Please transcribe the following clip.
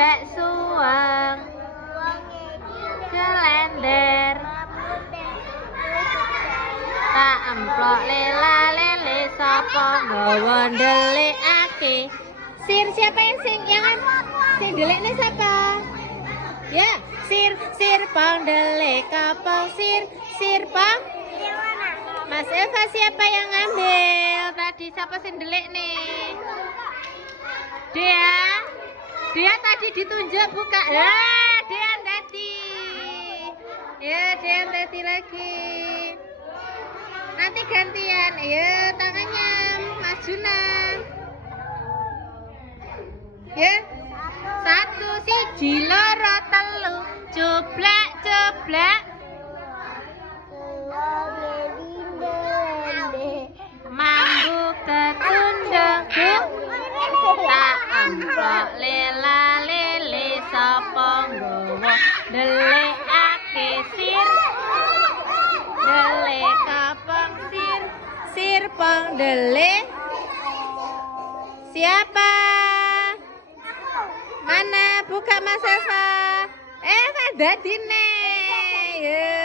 ambek suweng kelender tak emplok lela lele sapa nggawa ndelikake sir siapa yang sing yang sing delikne siapa ya sir sir pang delik kapal sir. Sir pang? Mas Eva siapa yang ngambil tadi siapa sing delik nih Dia dia tadi ditunjuk buka. Ya dia tadi ya dia tadi lagi. Nanti gantian. Ya tangannya Mas Juna ya. Satu siji loro telu. Coblak coblak sir pang delik siapa? Mana? Buka Mas Eva eh dadi nih